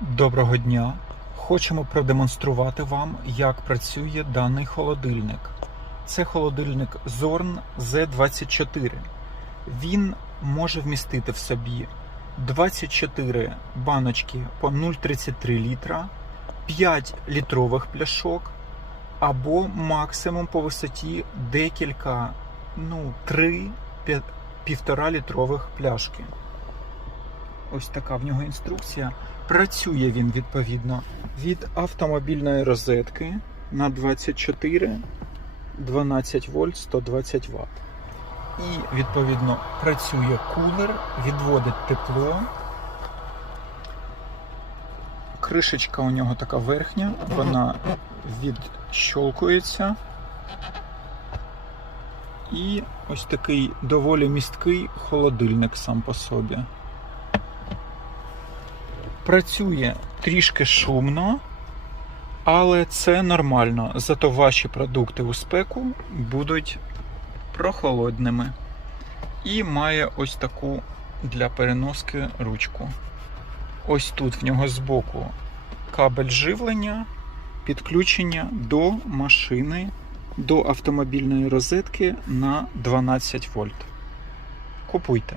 Доброго дня! Хочемо продемонструвати вам, як працює даний холодильник. Це холодильник Zorn Z24. Він може вмістити в собі 24 баночки по 0,33 літра, 5 літрових пляшок або максимум по висоті декілька, 3-1,5 літрових пляшки. Ось така в нього інструкція. Працює він, відповідно, від автомобільної розетки на 24, 12 вольт, 120 Вт. І, відповідно, працює кулер, відводить тепло. Кришечка у нього така верхня, вона відщолкується. І ось такий доволі місткий холодильник сам по собі. Працює трішки шумно, але це нормально, зато ваші продукти у спеку будуть прохолодними. І має ось таку для переноски ручку. Ось тут в нього збоку кабель живлення, підключення до машини, до автомобільної розетки на 12 вольт. Купуйте.